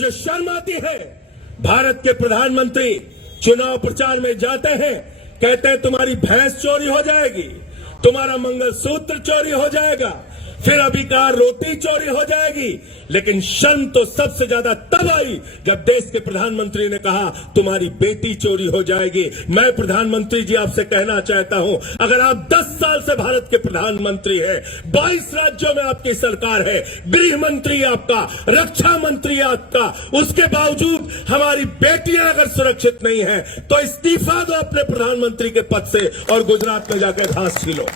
जो शर्म आती है, भारत के प्रधानमंत्री चुनाव प्रचार में जाते हैं, कहते हैं तुम्हारी भैंस चोरी हो जाएगी, तुम्हारा मंगलसूत्र चोरी हो जाएगा, फिर अभी कहा रोटी चोरी हो जाएगी। लेकिन शर्म तो सबसे ज्यादा तब आई जब देश के प्रधानमंत्री ने कहा तुम्हारी बेटी चोरी हो जाएगी। मैं प्रधानमंत्री जी आपसे कहना चाहता हूं, अगर आप 10 साल से भारत के प्रधानमंत्री हैं, 22 राज्यों में आपकी सरकार है, गृह मंत्री आपका, रक्षा मंत्री आपका, उसके बावजूद हमारी बेटियां अगर सुरक्षित नहीं है तो इस्तीफा दो अपने प्रधानमंत्री के पद से और गुजरात में जाकर घास छीलो।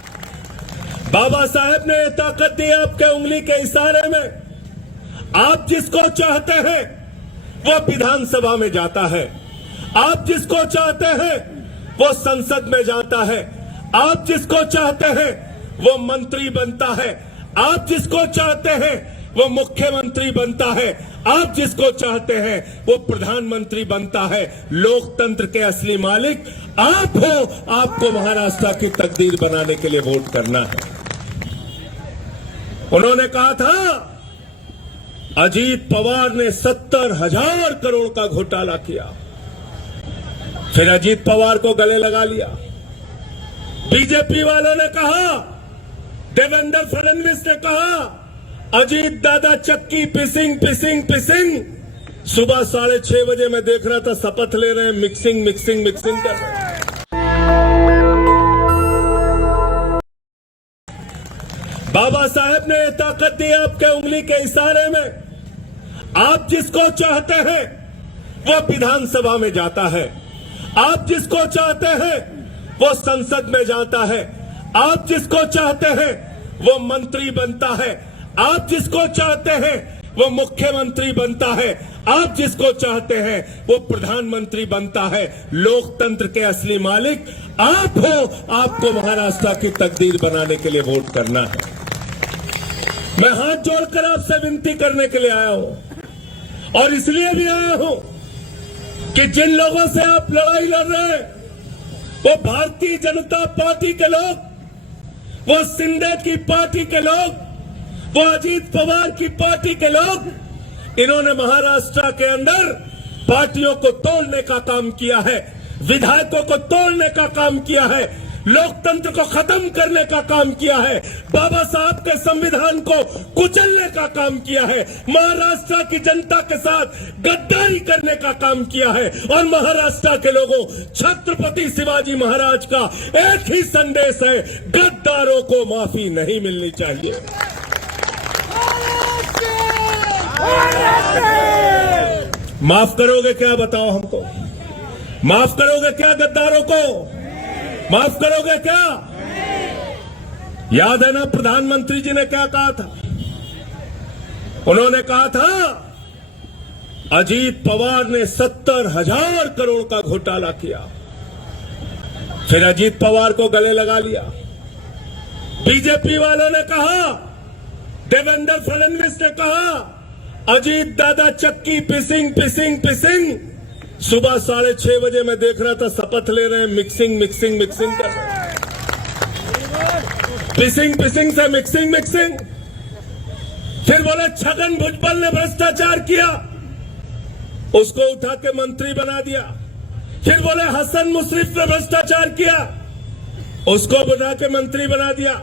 बाबा साहेब ने ये ताकत दी आपके उंगली के इशारे में। आप जिसको चाहते हैं वो विधानसभा में जाता है, आप जिसको चाहते हैं वो संसद में जाता है, आप जिसको चाहते हैं वो मंत्री बनता है, आप जिसको चाहते हैं वो मुख्यमंत्री बनता है, आप जिसको चाहते हैं वो प्रधानमंत्री बनता है। लोकतंत्र के असली मालिक आप हो। आपको महाराष्ट्र की तकदीर बनाने के लिए वोट करना है। उन्होंने कहा था अजीत पवार ने 70,000 करोड़ का घोटाला किया, फिर अजीत पवार को गले लगा लिया। बीजेपी वालों ने कहा, देवेंद्र फडणवीस ने कहा अजीत दादा चक्की पिसिंग पिसिंग पिसिंग। सुबह 6:30 बजे मैं देख रहा था शपथ ले रहे हैं, मिक्सिंग मिक्सिंग मिक्सिंग कर रहे हैं। बाबा साहेब ने ताकत दी आपके उंगली के इशारे में। आप जिसको चाहते हैं वो विधानसभा में जाता है, आप जिसको चाहते हैं वो संसद में जाता है, आप जिसको चाहते हैं वो मंत्री बनता है, आप जिसको चाहते हैं वो मुख्यमंत्री बनता है, आप जिसको चाहते हैं वो प्रधानमंत्री बनता है। लोकतंत्र के असली मालिक आप हो। आपको महाराष्ट्र की तकदीर बनाने के लिए वोट करना है। मैं हाथ जोड़कर आपसे विनती करने के लिए आया हूं और इसलिए भी आया हूं कि जिन लोगों से आप लड़ाई लड़ रहे हैं वो भारतीय जनता पार्टी के लोग, वो शिंदे की पार्टी के लोग, वो अजीत पवार की पार्टी के लोग, इन्होंने महाराष्ट्र के अंदर पार्टियों को तोड़ने का काम किया है, विधायकों को तोड़ने का काम किया है, लोकतंत्र को खत्म करने का काम किया है, बाबा साहब के संविधान को कुचलने का काम किया है, महाराष्ट्र की जनता के साथ गद्दारी करने का काम किया है। और महाराष्ट्र के लोगों, छत्रपति शिवाजी महाराज का एक ही संदेश है, गद्दारों को माफी नहीं मिलनी चाहिए। माफ करोगे क्या, बताओ हमको? माफ करोगे क्या गद्दारों को? माफ करोगे क्या? याद है ना प्रधानमंत्री जी ने क्या कहा था? उन्होंने कहा था अजीत पवार ने 70,000 करोड़ का घोटाला किया, फिर अजीत पवार को गले लगा लिया। बीजेपी वालों ने कहा, देवेंद्र फडणवीस ने कहा अजीत दादा चक्की पिसिंग पिसिंग पिसिंग। सुबह 6:30 बजे मैं देख रहा था शपथ ले रहे हैं, मिक्सिंग मिक्सिंग मिक्सिंग कर रहे हैं। पिसिंग पिसिंग से मिक्सिंग मिक्सिंग। फिर बोले छगन भुजबल ने भ्रष्टाचार किया, उसको उठा के मंत्री बना दिया। फिर बोले हसन मुशर्रफ ने भ्रष्टाचार किया, उसको बना के मंत्री बना दिया।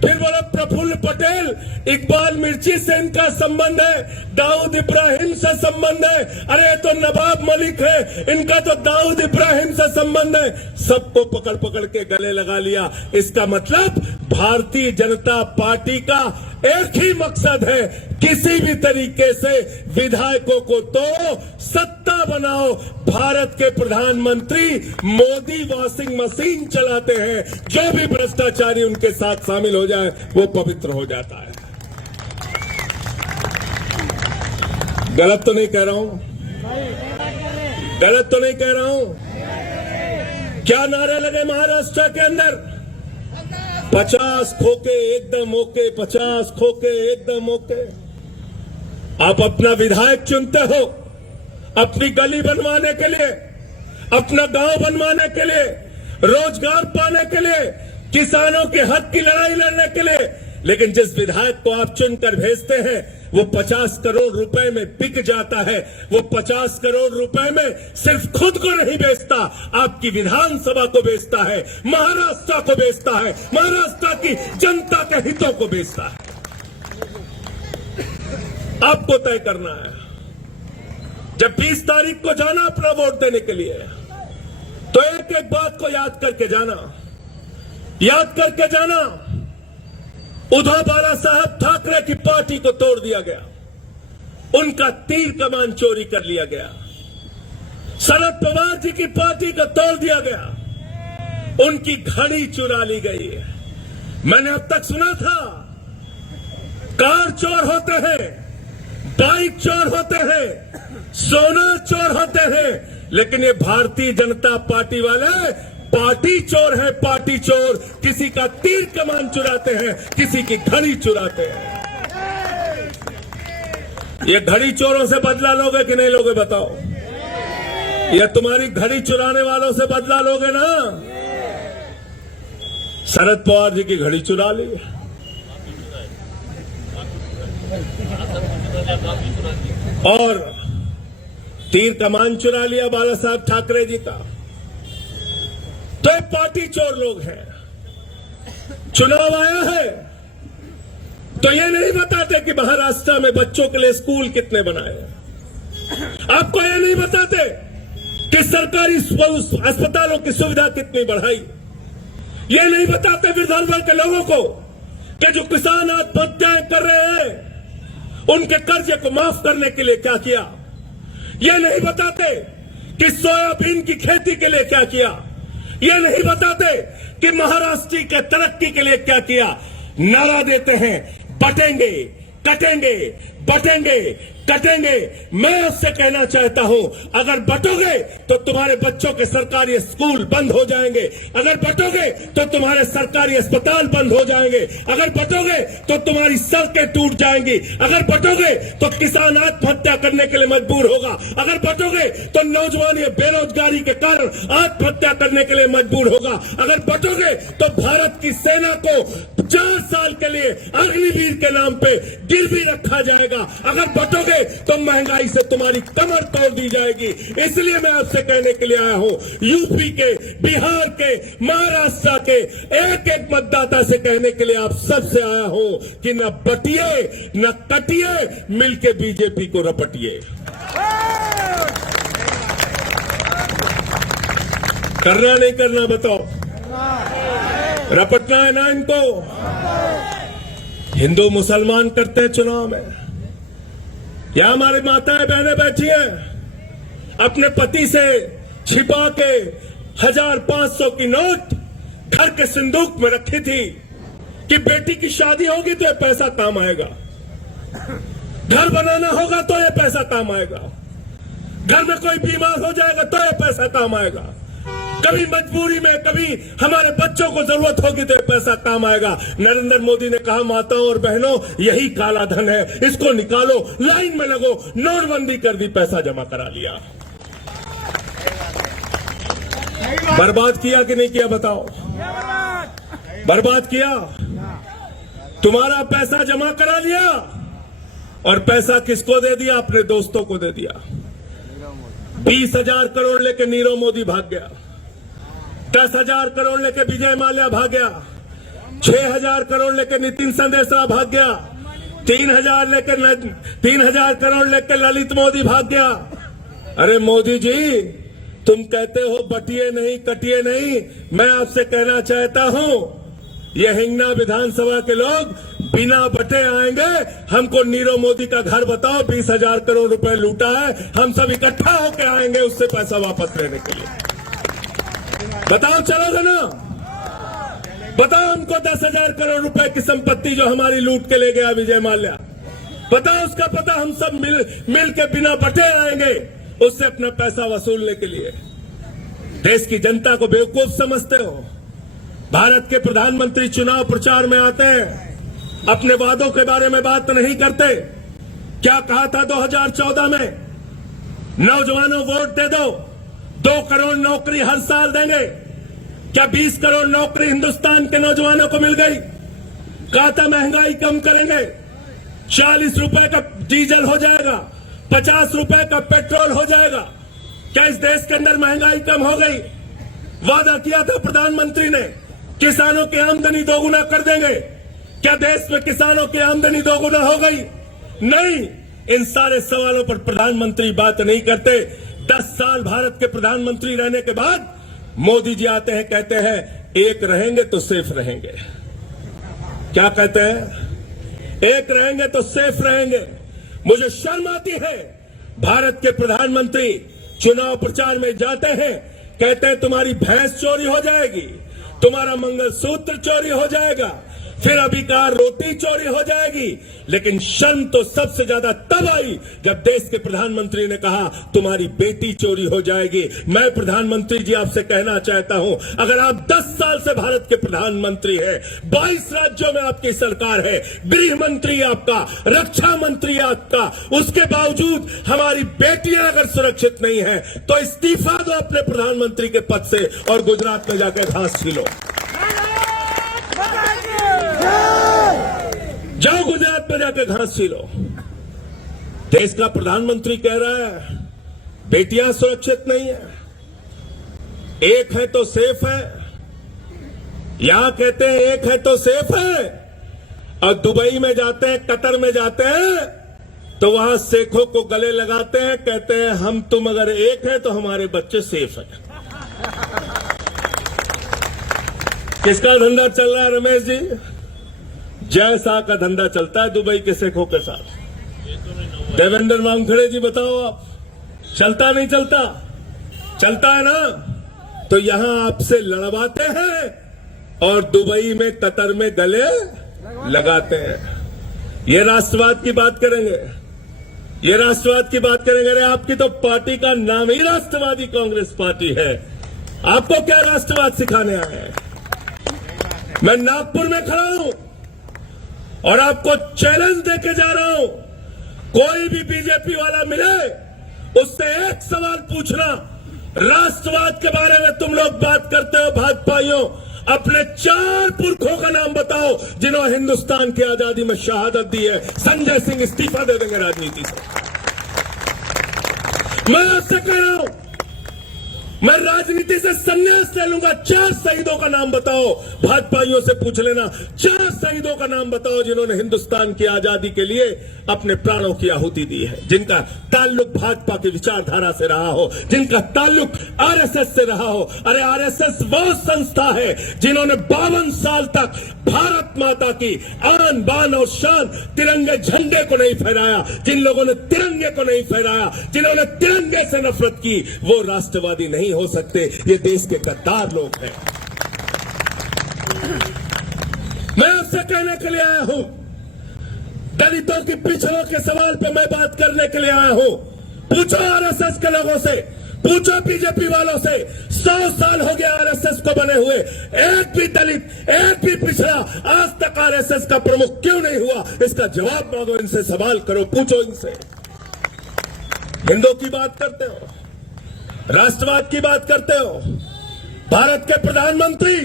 फिर बोले प्रफुल्ल पटेल, इकबाल मिर्ची से इनका संबंध है, दाऊद इब्राहिम से संबंध है, अरे तो नवाब मलिक है, इनका तो दाऊद इब्राहिम से संबंध है। सबको पकड़ पकड़ के गले लगा लिया। इसका मतलब भारतीय जनता पार्टी का एक ही मकसद है, किसी भी तरीके से विधायकों को तोड़ो, सत्ता बनाओ। भारत के प्रधानमंत्री मोदी वॉशिंग मशीन चलाते हैं, जो भी भ्रष्टाचारी उनके साथ शामिल हो जाए वो पवित्र हो जाता है। गलत तो नहीं कह रहा हूं? गलत तो नहीं कह रहा हूं? क्या नारे लगे महाराष्ट्र के अंदर? 50 खोके एकदम ओके, 50 खोके एकदम ओके। आप अपना विधायक चुनते हो अपनी गली बनवाने के लिए, अपना गांव बनवाने के लिए, रोजगार पाने के लिए, किसानों के हक की लड़ाई लड़ने के लिए, लेकिन जिस विधायक को आप चुनकर भेजते हैं वो 50 करोड़ रुपए में बिक जाता है। वो 50 करोड़ रुपए में सिर्फ खुद को नहीं बेचता, आपकी विधानसभा को बेचता है, महाराष्ट्र को बेचता है, महाराष्ट्र की जनता के हितों को बेचता है। आपको तय करना है। जब 20 तारीख को जाना अपना वोट देने के लिए, तो एक एक बात को याद करके जाना, याद करके जाना। उद्धव बाला साहब ठाकरे की पार्टी को तोड़ दिया गया, उनका तीर कमान चोरी कर लिया गया। शरद पवार जी की पार्टी को तोड़ दिया गया, उनकी घड़ी चुरा ली गई है। मैंने अब तक सुना था कार चोर होते हैं, बाइक चोर होते हैं, सोना चोर होते हैं, लेकिन ये भारतीय जनता पार्टी वाले पार्टी चोर है, पार्टी चोर। किसी का तीर कमान चुराते हैं, किसी की घड़ी चुराते हैं। ये घड़ी चोरों से बदला लोगे कि नहीं लोगे बताओ? ये तुम्हारी घड़ी चुराने वालों से बदला लोगे ना? शरद पवार जी की घड़ी चुरा ली, और तीर कमान चुरा लिया बाला साहब ठाकरे जी का। तो ये पार्टी चोर लोग हैं। चुनाव आया है तो ये नहीं बताते कि महाराष्ट्र में बच्चों के लिए स्कूल कितने बनाए, आपको ये नहीं बताते कि सरकारी अस्पतालों की सुविधा कितनी बढ़ाई, ये नहीं बताते विदर्भ के लोगों को कि जो किसान आत्महत्याएं कर रहे हैं उनके कर्जे को माफ करने के लिए क्या किया, ये नहीं बताते कि सोयाबीन की खेती के लिए क्या किया, ये नहीं बताते कि महाराष्ट्र के तरक्की के लिए क्या किया। नारा देते हैं बटेंगे, कटेंगे, बटेंगे, कटेंगे। मैं आपसे कहना चाहता हूं, अगर बटोगे तो तुम्हारे बच्चों के सरकारी स्कूल बंद हो जाएंगे, अगर बटोगे तो तुम्हारे सरकारी अस्पताल बंद हो जाएंगे, अगर बटोगे तो तुम्हारी सड़कें टूट जाएंगी, अगर बटोगे तो किसान आत्महत्या करने के लिए मजबूर होगा, अगर बटोगे तो नौजवान ये बेरोजगारी के कारण आत्महत्या करने के लिए मजबूर होगा, अगर बटोगे तो भारत की सेना को 4 साल के लिए अग्निवीर के नाम पे गिरवी रखा जाएगा, अगर बटोगे तो महंगाई से तुम्हारी कमर तोड़ दी जाएगी। इसलिए मैं आपसे कहने के लिए आया हूं, यूपी के, बिहार के, महाराष्ट्र के एक एक मतदाता से कहने के लिए आप सबसे आया हूं कि न बटिए न कटिए, मिलके बीजेपी को रपटिए। करना नहीं करना बताओ? रपटना है ना इनको? हिंदू मुसलमान करते हैं चुनाव में, या हमारी माताएं बहनें बैठी हैं अपने पति से छिपा के 1500 की नोट घर के संदूक में रखी थी कि बेटी की शादी होगी तो ये पैसा काम आएगा, घर बनाना होगा तो ये पैसा काम आएगा, घर में कोई बीमार हो जाएगा तो ये पैसा काम आएगा, कभी मजबूरी में, कभी हमारे बच्चों को जरूरत होगी तो पैसा काम आएगा। नरेंद्र मोदी ने कहा माताओं और बहनों यही काला धन है, इसको निकालो, लाइन में लगो, नोटबंदी कर दी, पैसा जमा करा लिया। बर्बाद किया कि नहीं किया बताओ? बर्बाद किया। तुम्हारा पैसा जमा करा लिया और पैसा किसको दे दिया? अपने दोस्तों को दे दिया। 20,000 करोड़ लेके नीरव मोदी भाग गया, 10,000 करोड़ लेके विजय माल्या भाग गया, 6,000 करोड़ लेके नितिन संदेशा भाग गया, 3,000 करोड़ लेके ललित मोदी भाग गया। अरे मोदी जी, तुम कहते हो बटिए नहीं, कटिए नहीं, मैं आपसे कहना चाहता हूं, ये हिंगना विधानसभा के लोग बिना बटे आएंगे। हमको नीरव मोदी का घर बताओ, 20,000 करोड़ रुपए लूटा है, हम सब इकट्ठा होकर आएंगे उससे पैसा वापस लेने के लिए। बताओ चलोगे ना? बताओ हमको 10,000 करोड़ रुपए की संपत्ति जो हमारी लूट के ले गया विजय माल्या, बताओ उसका पता। हम सब मिल के बिना बटे आएंगे उससे अपना पैसा वसूलने के लिए। देश की जनता को बेवकूफ समझते हो? भारत के प्रधानमंत्री चुनाव प्रचार में आते हैं, अपने वादों के बारे में बात नहीं करते। क्या कहा था 2014 में? नौजवानों वोट दे दो, 2 करोड़ नौकरी हर साल देंगे। क्या 20 करोड़ नौकरी हिंदुस्तान के नौजवानों को मिल गई? कहा था महंगाई कम करेंगे, 40 रुपए का डीजल हो जाएगा, 50 रुपए का पेट्रोल हो जाएगा। क्या इस देश के अंदर महंगाई कम हो गई? वादा किया था प्रधानमंत्री ने, किसानों की आमदनी दोगुना कर देंगे। क्या देश में किसानों की आमदनी दोगुना हो गई? नहीं। इन सारे सवालों पर प्रधानमंत्री बात नहीं करते। 10 साल भारत के प्रधानमंत्री रहने के बाद मोदी जी आते हैं, कहते हैं एक रहेंगे तो सेफ रहेंगे। क्या कहते हैं? एक रहेंगे तो सेफ रहेंगे। मुझे शर्म आती है, भारत के प्रधानमंत्री चुनाव प्रचार में जाते हैं, कहते हैं तुम्हारी भैंस चोरी हो जाएगी, तुम्हारा मंगलसूत्र चोरी हो जाएगा, फिर अभी कहा रोटी चोरी हो जाएगी। लेकिन शर्म तो सबसे ज्यादा तब आई जब देश के प्रधानमंत्री ने कहा तुम्हारी बेटी चोरी हो जाएगी। मैं प्रधानमंत्री जी आपसे कहना चाहता हूं, अगर आप 10 साल से भारत के प्रधानमंत्री हैं, 22 राज्यों में आपकी सरकार है, गृह मंत्री आपका, रक्षा मंत्री आपका, उसके बावजूद हमारी बेटियां अगर सुरक्षित नहीं है तो इस्तीफा दो अपने प्रधानमंत्री के पद से और गुजरात में जाकर घास छीलो। जाओ गुजरात में जाकर घास छीलो। देश का प्रधानमंत्री कह रहा है बेटियां सुरक्षित नहीं है, एक है तो सेफ है। यहां कहते हैं एक है तो सेफ है, और दुबई में जाते हैं, कतर में जाते हैं तो वहां शेखों को गले लगाते हैं, कहते हैं हम तुम अगर एक है तो हमारे बच्चे सेफ हैं। किसका धंधा चल रहा है रमेश जी? जय शाह का धंधा चलता है दुबई के शेखों के साथ। देवेंद्र वानखेड़े जी बताओ आप, चलता नहीं चलता? चलता है ना? तो यहां आपसे लड़वाते हैं और दुबई में कतर में गले लगाते हैं। ये राष्ट्रवाद की बात करेंगे, ये राष्ट्रवाद की बात करेंगे। अरे आपकी तो पार्टी का नाम ही राष्ट्रवादी कांग्रेस पार्टी है, आपको क्या राष्ट्रवाद सिखाने आए हैं? मैं नागपुर में खड़ा हूं और आपको चैलेंज देके जा रहा हूं, कोई भी बीजेपी वाला मिले उससे एक सवाल पूछना, राष्ट्रवाद के बारे में तुम लोग बात करते हो भाजपाइयों, अपने 4 पुरखों का नाम बताओ जिन्होंने हिंदुस्तान की आजादी में शहादत दी है। संजय सिंह इस्तीफा दे देंगे राजनीति से। मैं आपसे कह रहा हूं, मैं राजनीति से संन्यास ले लूंगा। 4 शहीदों का नाम बताओ, भाजपाइयों से पूछ लेना, 4 शहीदों का नाम बताओ जिन्होंने हिंदुस्तान की आजादी के लिए अपने प्राणों की आहुति दी है, जिनका ताल्लुक भाजपा की विचारधारा से रहा हो, जिनका ताल्लुक आरएसएस से रहा हो। अरे आरएसएस वो संस्था है जिन्होंने 52 साल तक भारत माता की आन बान और शान तिरंगे झंडे को नहीं फहराया। जिन लोगों ने तिरंगे को नहीं फहराया, जिन्होंने तिरंगे से नफरत की, वो राष्ट्रवादी नहीं हो सकते। ये देश के गद्दार लोग हैं। मैं आपसे कहने के लिए आया हूं, दलितों की पिछड़ों के सवाल पे मैं बात करने के लिए आया हूं। पूछो आरएसएस के लोगों से, पूछो बीजेपी वालों से, 100 साल हो गया आरएसएस को बने हुए, एक भी दलित, एक भी पिछड़ा आज तक आरएसएस का प्रमुख क्यों नहीं हुआ? इसका जवाब मांगो, इनसे सवाल करो, पूछो इनसे। हिंदू की बात करते हो, राष्ट्रवाद की बात करते हो। भारत के प्रधानमंत्री,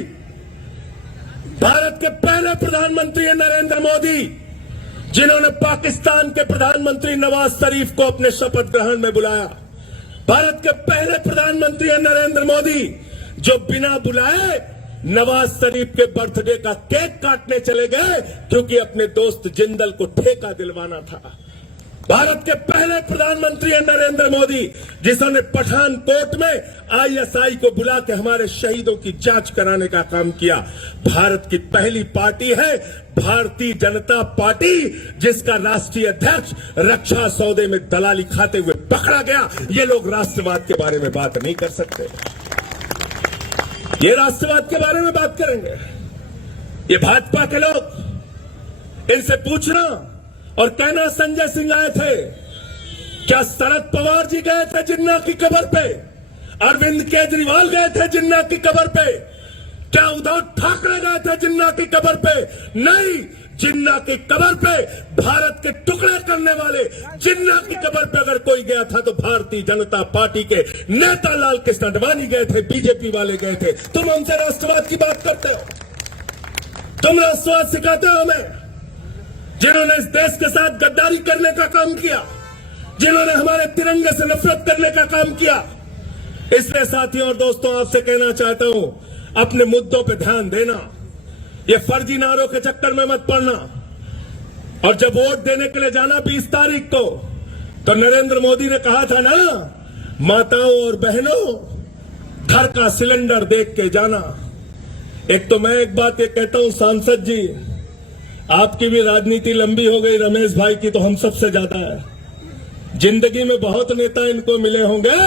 भारत के पहले प्रधानमंत्री है नरेंद्र मोदी, जिन्होंने पाकिस्तान के प्रधानमंत्री नवाज शरीफ को अपने शपथ ग्रहण में बुलाया। भारत के पहले प्रधानमंत्री है नरेंद्र मोदी, जो बिना बुलाए नवाज शरीफ के बर्थडे का केक काटने चले गए क्योंकि अपने दोस्त जिंदल को ठेका दिलवाना था। भारत के पहले प्रधानमंत्री है नरेंद्र मोदी, जिन्होंने पठानकोट में आईएसआई को बुला के हमारे शहीदों की जांच कराने का काम किया। भारत की पहली पार्टी है भारतीय जनता पार्टी, जिसका राष्ट्रीय अध्यक्ष रक्षा सौदे में दलाली खाते हुए पकड़ा गया। ये लोग राष्ट्रवाद के बारे में बात नहीं कर सकते, ये राष्ट्रवाद के बारे में बात करेंगे ये भाजपा के लोग। इनसे पूछना और कहना संजय सिंह आए थे, क्या शरद पवार जी गए थे जिन्ना की कब्र पे? अरविंद केजरीवाल गए थे जिन्ना की कब्र पे? क्या उद्धव ठाकरे गए थे जिन्ना की कब्र पे? नहीं, जिन्ना की कब्र पे, भारत के टुकड़े करने वाले जिन्ना की कब्र पे अगर कोई गया था तो भारतीय जनता पार्टी के नेता लाल कृष्ण आडवाणी गए थे, बीजेपी वाले गए थे। तुम हमसे राष्ट्रवाद की बात करते हो, तुम राष्ट्रवाद सिखाते हो हमें। जिन्होंने इस देश के साथ गद्दारी करने का काम किया, जिन्होंने हमारे तिरंगे से नफरत करने का काम किया। इसलिए साथियों और दोस्तों, आपसे कहना चाहता हूं, अपने मुद्दों पे ध्यान देना, ये फर्जी नारों के चक्कर में मत पड़ना। और जब वोट देने के लिए जाना 20 तारीख को, तो नरेंद्र मोदी ने कहा था ना, माताओं और बहनों, घर का सिलेंडर देख के जाना। एक तो मैं एक बात ये कहता हूं, सांसद जी, आपकी भी राजनीति लंबी हो गई, रमेश भाई की तो हम सबसे ज्यादा है। जिंदगी में बहुत नेता इनको मिले होंगे,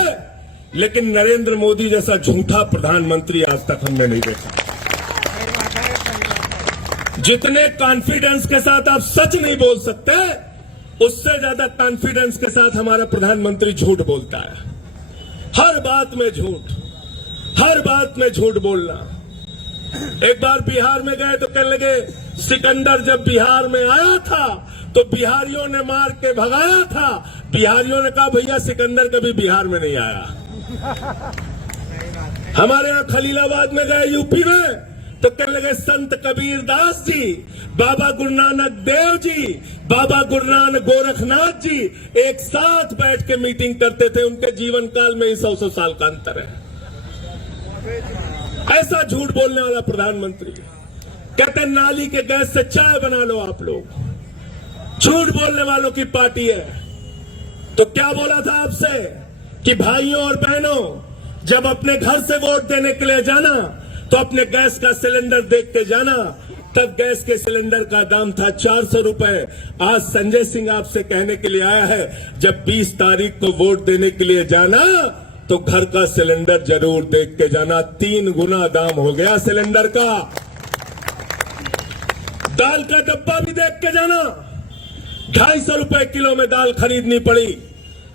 लेकिन नरेंद्र मोदी जैसा झूठा प्रधानमंत्री आज तक हमने नहीं देखा। जितने कॉन्फिडेंस के साथ आप सच नहीं बोल सकते, उससे ज्यादा कॉन्फिडेंस के साथ हमारा प्रधानमंत्री झूठ बोलता है। हर बात में झूठ, हर बात में झूठ बोलना। एक बार बिहार में गए तो कहने लगे, सिकंदर जब बिहार में आया था तो बिहारियों ने मार के भगाया था। बिहारियों ने कहा, भैया सिकंदर कभी बिहार में नहीं आया। हमारे यहां खलीलाबाद में गए यूपी में तो कहने लगे, संत कबीर दास जी, बाबा गुरु नानक देव जी, बाबा गुरु नानक गोरखनाथ जी एक साथ बैठ के मीटिंग करते थे। उनके जीवन काल में ही 100 साल का अंतर है। ऐसा झूठ बोलने वाला प्रधानमंत्री कहते हैं, नाली के गैस से चाय बना लो आप लोग। झूठ बोलने वालों की पार्टी है। तो क्या बोला था आपसे कि भाइयों और बहनों, जब अपने घर से वोट देने के लिए जाना तो अपने गैस का सिलेंडर देख के जाना। तब गैस के सिलेंडर का दाम था 400 रुपए। आज संजय सिंह आपसे कहने के लिए आया है, जब 20 तारीख को वोट देने के लिए जाना तो घर का सिलेंडर जरूर देख के जाना। 3 गुना दाम हो गया सिलेंडर का। दाल का डब्बा भी देख के जाना, 250 रुपए किलो में दाल खरीदनी पड़ी।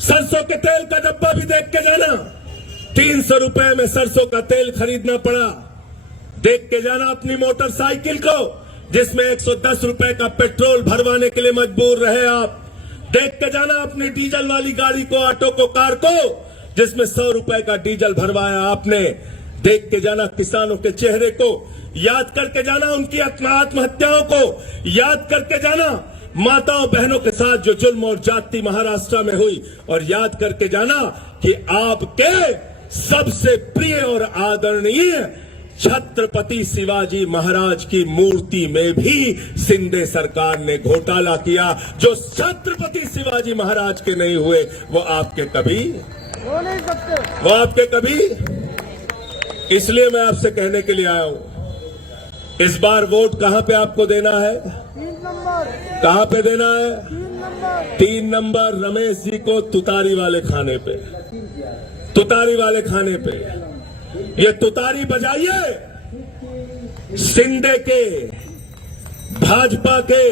सरसों के तेल का डब्बा भी देख के जाना, 300 रुपए में सरसों का तेल खरीदना पड़ा। देख के जाना अपनी मोटरसाइकिल को, जिसमें 110 रुपए का पेट्रोल भरवाने के लिए मजबूर रहे आप। देख के जाना अपनी डीजल वाली गाड़ी को, ऑटो को, कार को, जिसमें 100 रुपए का डीजल भरवाया आपने। देख के जाना किसानों के चेहरे को, याद करके जाना उनकी आत्महत्याओं को, याद करके जाना माताओं बहनों के साथ जो जुल्म और जाति महाराष्ट्र में हुई, और याद करके जाना कि आपके सबसे प्रिय और आदरणीय छत्रपति शिवाजी महाराज की मूर्ति में भी शिंदे सरकार ने घोटाला किया। जो छत्रपति शिवाजी महाराज के नहीं हुए, वो आपके कभी हो नहीं सकते, वो आपके कभी। इसलिए मैं आपसे कहने के लिए आया हूं, इस बार वोट कहां पे आपको देना है? 3 नंबर। कहां पे देना है? 3 नंबर। 3 नंबर रमेश जी को, तुतारी वाले खाने पे, तुतारी वाले खाने पे। ये तुतारी बजाइए शिंदे के, भाजपा के,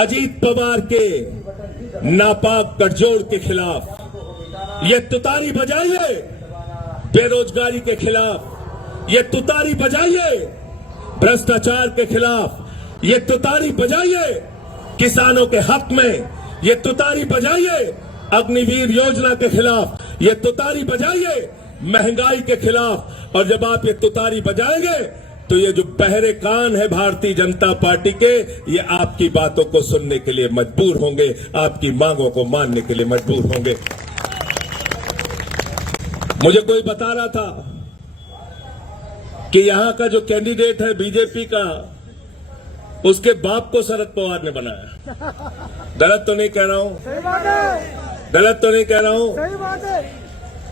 अजीत पवार के नापाक गठजोड़ के खिलाफ। ये तुतारी बजाइए बेरोजगारी के खिलाफ। ये तुतारी बजाइए भ्रष्टाचार के खिलाफ। ये तुतारी बजाइए किसानों के हक में। ये तुतारी बजाइए अग्निवीर योजना के खिलाफ। ये तुतारी बजाइए महंगाई के खिलाफ। और जब आप ये तुतारी बजाएंगे तो ये जो बहरे कान है भारतीय जनता पार्टी के, ये आपकी बातों को सुनने के लिए मजबूर होंगे, आपकी मांगों को मानने के लिए मजबूर होंगे। मुझे कोई बता रहा था कि यहां का जो कैंडिडेट है बीजेपी का, उसके बाप को शरद पवार ने बनाया। गलत तो नहीं कह रहा हूं? सही बात है। गलत तो नहीं कह रहा हूं? सही बात है।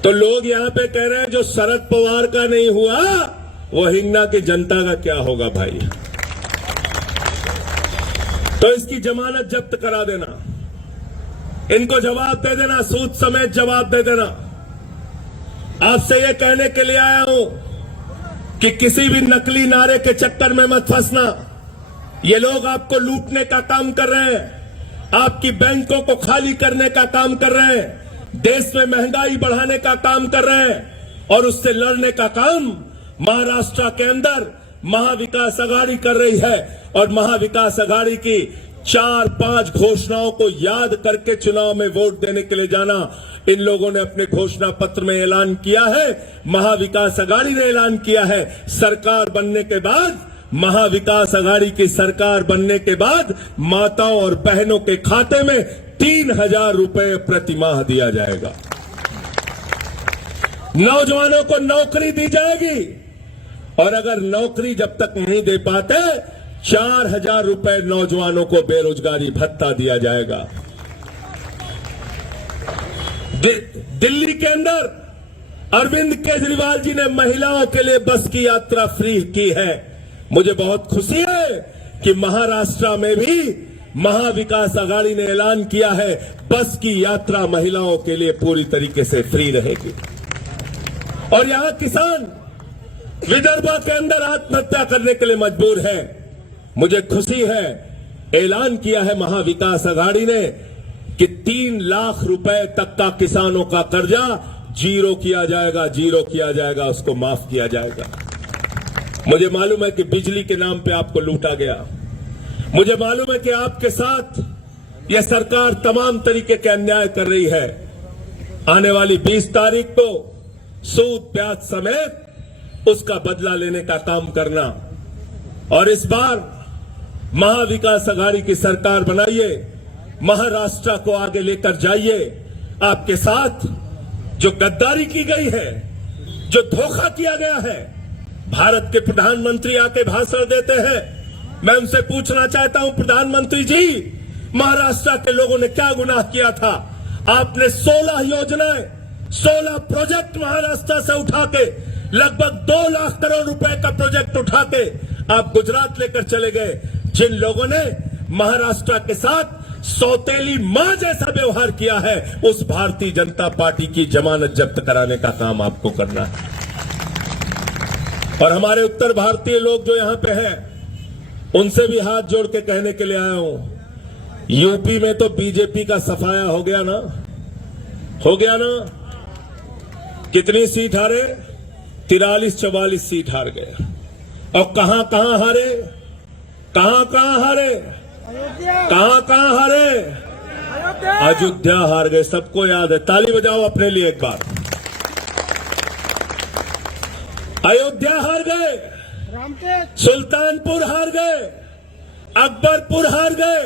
तो लोग यहां पे कह रहे हैं जो शरद पवार का नहीं हुआ, वो हिंगना की जनता का क्या होगा भाई? तो इसकी जमानत जब्त करा देना, इनको जवाब दे देना, सूद समेत जवाब दे देना। आपसे ये कहने के लिए आया हूं कि किसी भी नकली नारे के चक्कर में मत फंसना। ये लोग आपको लूटने का काम कर रहे हैं, आपकी बैंकों को खाली करने का काम कर रहे हैं, देश में महंगाई बढ़ाने का काम कर रहे हैं, और उससे लड़ने का काम महाराष्ट्र के अंदर महाविकास अघाड़ी कर रही है। और महाविकास अघाड़ी की 4-5 घोषणाओं को याद करके चुनाव में वोट देने के लिए जाना। इन लोगों ने अपने घोषणा पत्र में ऐलान किया है, महाविकास अघाड़ी ने ऐलान किया है, सरकार बनने के बाद महाविकास आघाड़ी की सरकार बनने के बाद माताओं और बहनों के खाते में 3,000 रुपए प्रतिमाह दिया जाएगा। नौजवानों को नौकरी दी जाएगी और अगर नौकरी जब तक नहीं दे पाते 4,000 रुपए नौजवानों को बेरोजगारी भत्ता दिया जाएगा। दिल्ली के अंदर अरविंद केजरीवाल जी ने महिलाओं के लिए बस की यात्रा फ्री की है। मुझे बहुत खुशी है कि महाराष्ट्र में भी महाविकास आघाड़ी ने ऐलान किया है बस की यात्रा महिलाओं के लिए पूरी तरीके से फ्री रहेगी। और यहां किसान विदर्भ के अंदर आत्महत्या करने के लिए मजबूर है। मुझे खुशी है, ऐलान किया है महाविकास आघाड़ी ने कि 3 लाख रुपए तक का किसानों का कर्जा जीरो किया जाएगा, उसको माफ किया जाएगा। मुझे मालूम है कि बिजली के नाम पे आपको लूटा गया। मुझे मालूम है कि आपके साथ यह सरकार तमाम तरीके के अन्याय कर रही है। आने वाली 20 तारीख को सूद ब्याज समेत उसका बदला लेने का काम करना और इस बार महाविकास आघाड़ी की सरकार बनाइए, महाराष्ट्र को आगे लेकर जाइए। आपके साथ जो गद्दारी की गई है, जो धोखा किया गया है, भारत के प्रधानमंत्री आके भाषण देते हैं। मैं उनसे पूछना चाहता हूं, प्रधानमंत्री जी, महाराष्ट्र के लोगों ने क्या गुनाह किया था? आपने 16 योजनाएं, 16 प्रोजेक्ट महाराष्ट्र से उठा के लगभग 2 लाख करोड़ रुपए का प्रोजेक्ट उठा के आप गुजरात लेकर चले गए। जिन लोगों ने महाराष्ट्र के साथ सौतेली मां जैसा व्यवहार किया है, उस भारतीय जनता पार्टी की जमानत जब्त कराने का काम आपको करना है। और हमारे उत्तर भारतीय लोग जो यहां पे हैं, उनसे भी हाथ जोड़ के कहने के लिए आया हूं, यूपी में तो बीजेपी का सफाया हो गया ना? हो गया ना? कितनी सीट हारे? 43-44 सीट हार गए। और कहां कहां हारे? कहां कहां हारे? कहां हारे? अयोध्या हार गए, सबको याद है। ताली बजाओ अपने लिए एक बार। अयोध्या हार गए, सुल्तानपुर हार गए, अकबरपुर हार गए,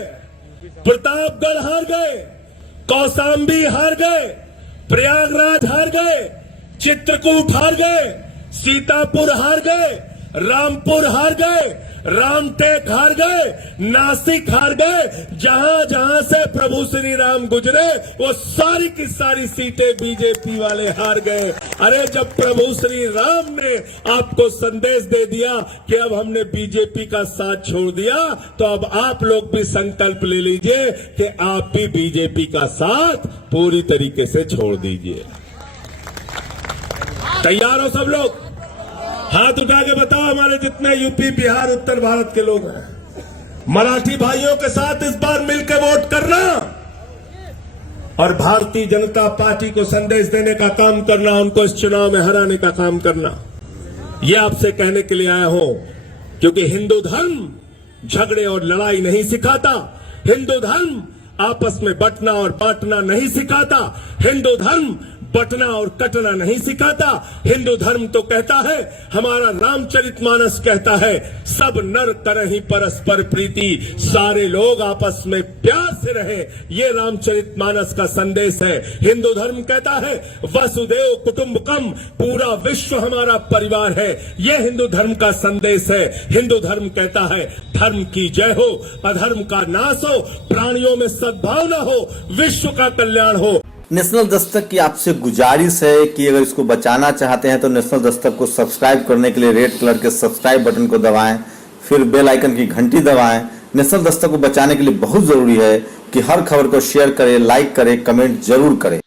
प्रतापगढ़ हार गए, कौशाम्बी हार गए, प्रयागराज हार गए, चित्रकूट हार गए, सीतापुर हार गए, रामपुर हार गए, रामटेक हार गए, नासिक हार गए। जहां जहां से प्रभु श्री राम गुजरे वो सारी की सारी सीटें बीजेपी वाले हार गए। अरे जब प्रभु श्री राम ने आपको संदेश दे दिया कि अब हमने बीजेपी का साथ छोड़ दिया, तो अब आप लोग भी संकल्प ले लीजिए कि आप भी बीजेपी का साथ पूरी तरीके से छोड़ दीजिए। तैयार हो सब लोग? हाथ उठा के बताओ, हमारे जितने यूपी, बिहार, उत्तर भारत के लोग हैं, मराठी भाइयों के साथ इस बार मिलकर वोट करना और भारतीय जनता पार्टी को संदेश देने का काम करना, उनको इस चुनाव में हराने का काम करना। ये आपसे कहने के लिए आया हूं, क्योंकि हिंदू धर्म झगड़े और लड़ाई नहीं सिखाता, हिंदू धर्म आपस में बंटना और बांटना नहीं सिखाता, हिंदू धर्म बंटना और कटना नहीं सिखाता। हिंदू धर्म तो कहता है, हमारा रामचरितमानस कहता है, सब नर करहि परस्पर प्रीति, सारे लोग आपस में प्यार से रहे। ये रामचरितमानस का संदेश है। हिंदू धर्म कहता है, वसुदेव कुटुंबकम, पूरा विश्व हमारा परिवार है। ये हिंदू धर्म का संदेश है। हिंदू धर्म कहता है, धर्म की जय हो, अधर्म का नाश हो, प्राणियों में सद्भावना हो, विश्व का कल्याण हो। नेशनल दस्तक की आपसे गुजारिश है कि अगर इसको बचाना चाहते हैं तो नेशनल दस्तक को सब्सक्राइब करने के लिए रेड कलर के सब्सक्राइब बटन को दबाएं, फिर बेल आइकन की घंटी दबाएं। नेशनल दस्तक को बचाने के लिए बहुत जरूरी है कि हर खबर को शेयर करें, लाइक करें, कमेंट जरूर करें।